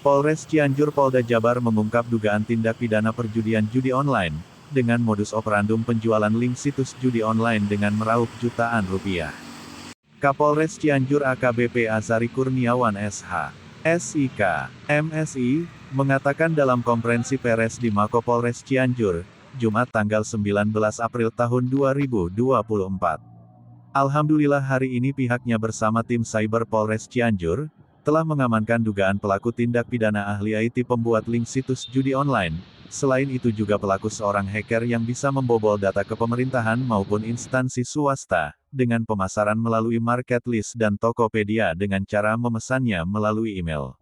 Polres Cianjur Polda Jabar mengungkap dugaan tindak pidana perjudian judi online, dengan modus operandum penjualan link situs judi online dengan meraup jutaan rupiah. Kapolres Cianjur AKBP Azari Kurniawan SH, SIK, MSI, mengatakan dalam konferensi pers di Mako Polres Cianjur, Jumat tanggal 19 April tahun 2024. Alhamdulillah hari ini pihaknya bersama tim Cyber Polres Cianjur, telah mengamankan dugaan pelaku tindak pidana ahli IT pembuat link situs judi online. Selain itu juga pelaku seorang hacker yang bisa membobol data kepemerintahan maupun instansi swasta, dengan pemasaran melalui marketplace dan Tokopedia dengan cara memesannya melalui email.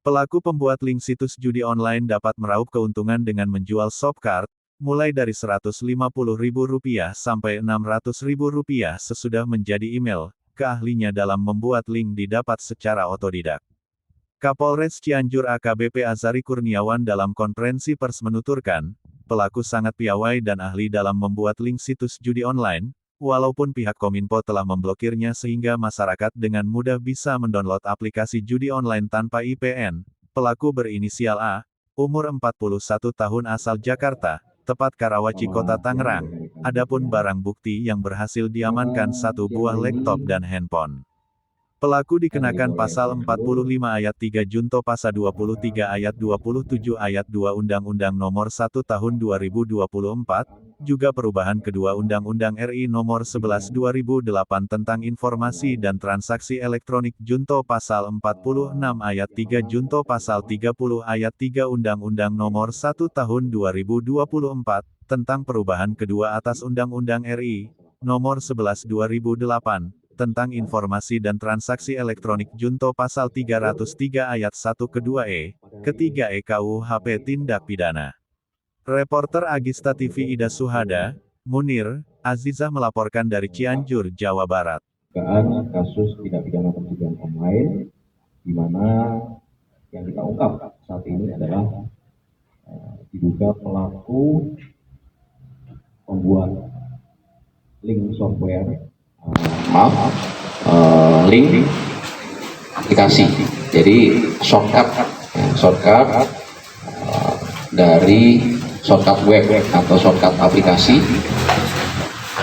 Pelaku pembuat link situs judi online dapat meraup keuntungan dengan menjual soft card, mulai dari Rp150.000 sampai Rp600.000 sesudah menjadi email. Keahlinya dalam membuat link didapat secara otodidak. Kapolres Cianjur AKBP Azari Kurniawan dalam konferensi pers menuturkan, pelaku sangat piawai dan ahli dalam membuat link situs judi online, walaupun pihak Kominfo telah memblokirnya sehingga masyarakat dengan mudah bisa mendownload aplikasi judi online tanpa IPN. Pelaku berinisial A, umur 41 tahun asal Jakarta, tepat Karawaci Kota Tangerang. Adapun barang bukti yang berhasil diamankan satu buah laptop dan handphone. Pelaku dikenakan pasal 45 ayat 3 junto pasal 23 ayat 27 ayat 2 Undang-Undang Nomor 1 Tahun 2024, juga perubahan kedua Undang-Undang RI Nomor 11 2008 tentang informasi dan transaksi elektronik junto pasal 46 ayat 3 junto pasal 30 ayat 3 Undang-Undang Nomor 1 Tahun 2024, tentang perubahan kedua atas Undang-Undang RI Nomor 11 2008, tentang informasi dan transaksi elektronik junto pasal 303 ayat 1 kedua ketiga KUHP tindak pidana. Reporter Agista TV Ida Suhada, Munir, Azizah melaporkan dari Cianjur, Jawa Barat. Dugaan kasus tindak pidana perjudian online, di mana yang kita ungkap saat ini adalah diduga pelaku membuat link software, link aplikasi. Jadi shortcut dari shortcut web atau shortcut aplikasi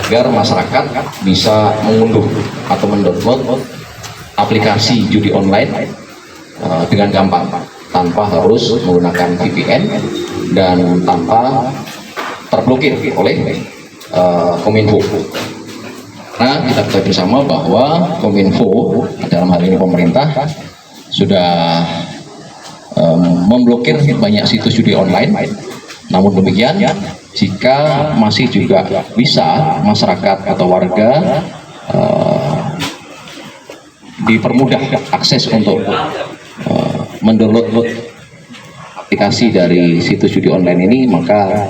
agar masyarakat bisa mengunduh atau mendownload aplikasi judi online dengan gampang tanpa harus menggunakan VPN dan tanpa terblokir oleh Kominfo. Nah, kita ketahui bersama bahwa Kominfo, dalam hal ini pemerintah, sudah memblokir banyak situs judi online. Namun demikian, jika masih juga bisa masyarakat atau warga dipermudah akses untuk mendownload aplikasi dari situs judi online ini, maka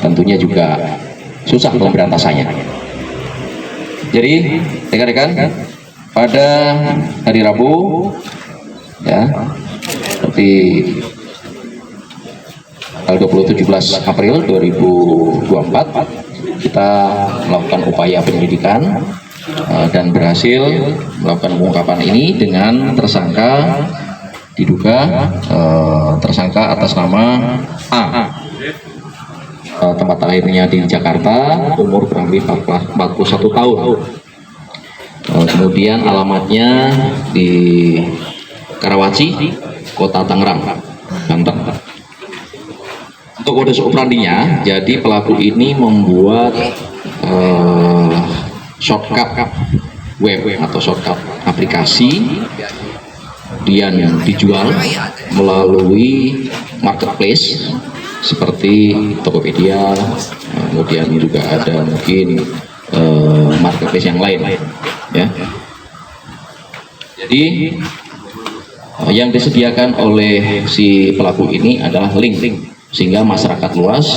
tentunya juga susah pemberantasannya. Jadi, rekan-rekan, pada hari Rabu, ya, seperti tanggal 17 April 2024, kita melakukan upaya penyelidikan dan berhasil melakukan pengungkapan ini dengan tersangka, diduga tersangka atas nama A. Tempat lahirnya di Jakarta, umur kurang lebih 41 tahun. Kemudian alamatnya di Karawaci, Kota Tangerang, Banten. Untuk modus operandinya, jadi pelaku ini membuat shortcut web atau shortcut aplikasi, kemudian yang dijual melalui marketplace seperti Tokopedia, kemudian juga ada mungkin marketplace yang lain, ya. Jadi yang disediakan oleh si pelaku ini adalah link, sehingga masyarakat luas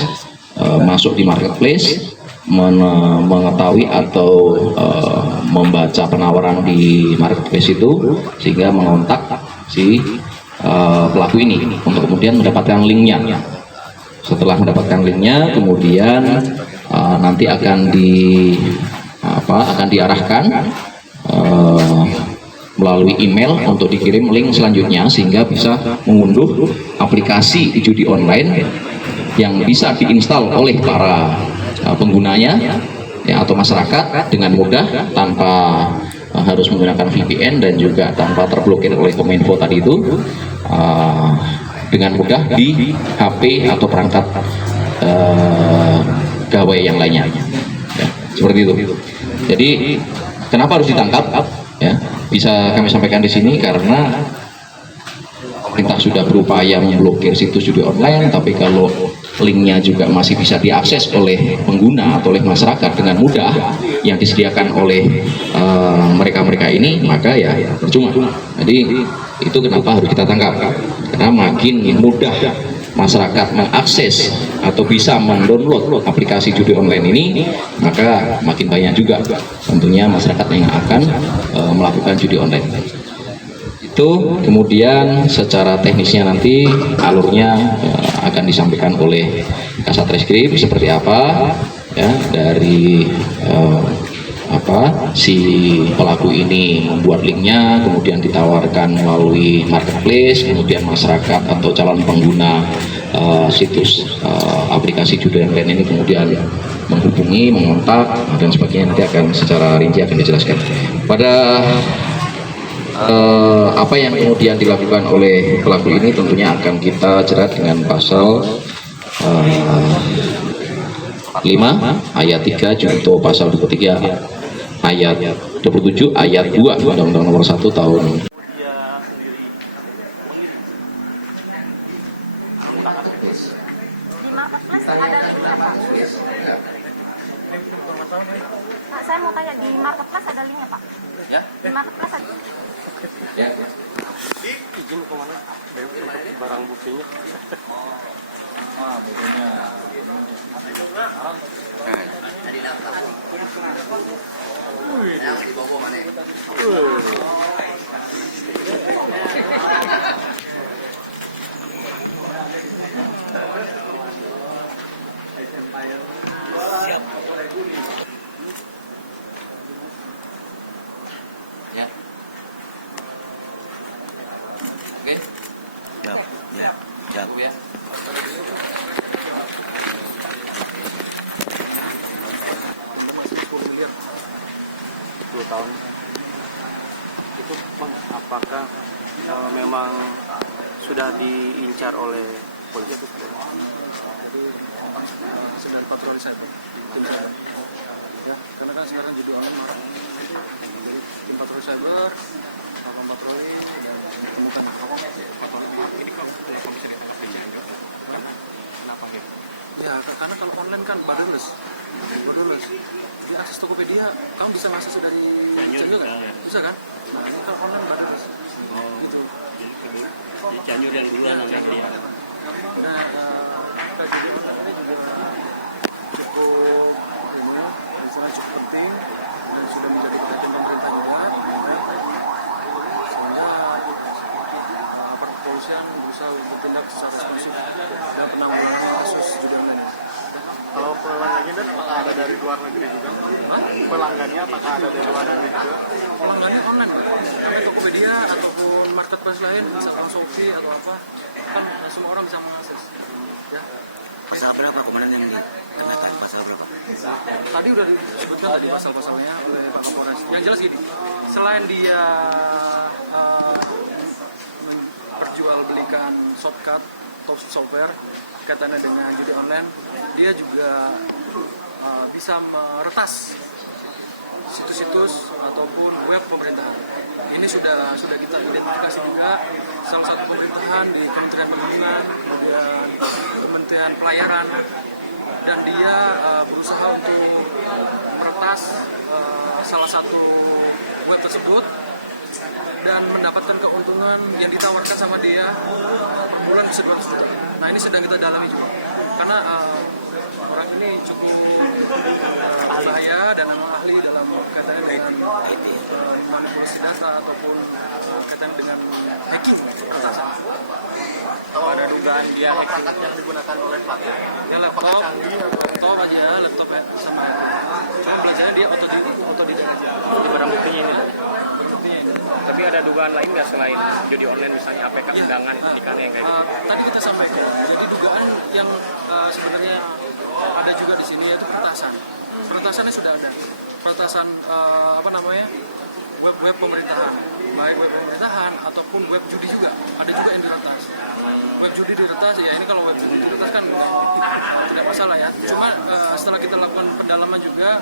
masuk di marketplace, mengetahui atau membaca penawaran di marketplace itu, sehingga mengontak si pelaku ini untuk kemudian mendapatkan linknya. Setelah mendapatkan linknya, kemudian nanti akan diarahkan melalui email untuk dikirim link selanjutnya sehingga bisa mengunduh aplikasi judi online yang bisa diinstal oleh para penggunanya ya, atau masyarakat dengan mudah tanpa harus menggunakan VPN dan juga tanpa terblokir oleh Kominfo tadi itu, dengan mudah di HP atau perangkat gawai yang lainnya ya, seperti itu. Jadi kenapa harus ditangkap ya, bisa kami sampaikan di sini karena pemerintah sudah berupaya memblokir situs judi online, tapi kalau linknya juga masih bisa diakses oleh pengguna atau oleh masyarakat dengan mudah yang disediakan oleh mereka-mereka ini, maka ya percuma. Jadi itu kenapa harus kita tangkap, karena makin mudah masyarakat mengakses atau bisa mendownload aplikasi judi online ini, maka makin banyak juga tentunya masyarakat yang akan melakukan judi online. Itu kemudian secara teknisnya nanti alurnya akan disampaikan oleh Kasat Reskrim seperti apa ya, dari si pelaku ini membuat linknya, kemudian ditawarkan melalui marketplace, kemudian masyarakat atau calon pengguna situs aplikasi judi online ini kemudian menghubungi, mengontak dan sebagainya, nanti akan secara rinci akan dijelaskan. Pada apa yang kemudian dilakukan oleh pelaku ini tentunya akan kita jerat dengan pasal 5 ayat 3 junto pasal 23 ayat 27 ayat 2 Undang-Undang Nomor 1 tahun. Pak, saya mau tanya di marketplace ada linknya Pak? Ya? Di marketplace ada. Ya. Izin kemana? Barang buktinya. Bukunya. Ya. Oke. Siap, ya, siap. Ya. Formulir 2 tahun. Itu Bang, apakah memang sudah diincar oleh polisi atau tidak? Jadi sedang patroli cyber. Ya, karena kan sekarang judi online marah. Jadi tim patroli cyber, melakukan patroli dan ditemukan ini kalau bisa ditangkap di Cianjur. Kenapa gitu? Ya, karena kalau online kan borderless. Di akses Tokopedia, kamu bisa mengakses dari Cianjur kan? Bisa kan? Nah, ini kalau online borderless. Gitu. Di Cianjur yang duluan nanti dia. Nah, judi online ini juga cukup misalnya cukup penting dan sudah menjadi perhatian pemerintah juga. Sehingga aparat kepolisian berusaha untuk bertindak secara responsif dalam penanggulangan kasus judi online. Kalau pelanggannya dan apakah ada dari luar negeri juga? Pelanggannya apakah ada dari luar negeri juga? Pelanggannya online, karena Tokopedia ataupun marketplace lain, misalkan Shopee atau apa, kan semua orang bisa mengakses. Ya. Pasal berapa kemarin yang dikenakan? Pasal berapa? Tadi udah disebutkan tadi pasal-pasalnya oleh Pak Kapolres. Yang jelas gini, selain dia memperjualbelikan shortcut atau software kaitannya dengan judi online, dia juga bisa meretas situs-situs ataupun web pemerintahan. Ini sudah kita identifikasi juga salah satu pemerintahan di Kementerian Perhubungan, kemudian Kementerian Pelayaran, dan dia berusaha untuk meretas salah satu web tersebut dan mendapatkan keuntungan yang ditawarkan sama dia per bulan bisa 200 juta. Nah, ini sedang kita dalami juga karena orang ini cukup bahaya dan memang ahli dalam kaitannya dengan manipulasi data ataupun kaitannya dengan hacking. Kalau ada dugaan dia hacking yang digunakan oleh pelaku, Ya laptop aja, laptop ya, sama cuma belajarnya dia otodidak. di barang buktinya ini. Buktinya ini. Tapi ada dugaan lain nggak selain judi online misalnya APK undangan, ikan yang kayak gitu? Tadi kita sampaikan, jadi dugaan yang sebenarnya ada juga di sini yaitu peretasan. Peretasannya sudah ada. Peretasan web pemerintahan, baik web pemerintahan ataupun web judi juga. Ada juga yang diretas. Web judi diretas, ya ini kalau web judi diretas kan tidak masalah ya. Cuma setelah kita lakukan pendalaman juga,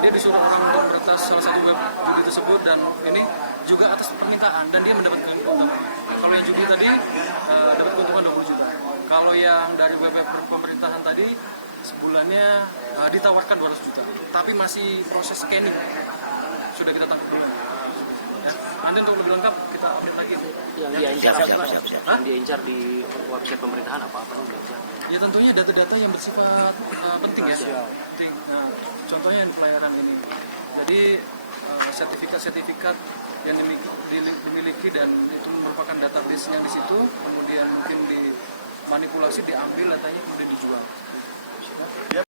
dia disuruh orang untuk meretas salah satu web judi tersebut dan ini juga atas permintaan dan dia mendapatkan keuntungan. Kalau yang judi tadi dapat keuntungan 20 juta. Kalau yang dari web pemerintahan tadi sebulannya ditawarkan 200 juta. Tapi masih proses scanning. Sudah kita tangkap dulu. Ya. Nanti untuk lebih lengkap kita update lagi. Yang diincar yang diincar di website pemerintahan apa-apa yang diincar? Ya tentunya data-data yang bersifat penting ya. Penting. Nah, contohnya yang pelayaran ini. Jadi sertifikat-sertifikat yang dimiliki dan itu merupakan database yang di situ, kemudian mungkin dimanipulasi, diambil datanya kemudian dijual. Dia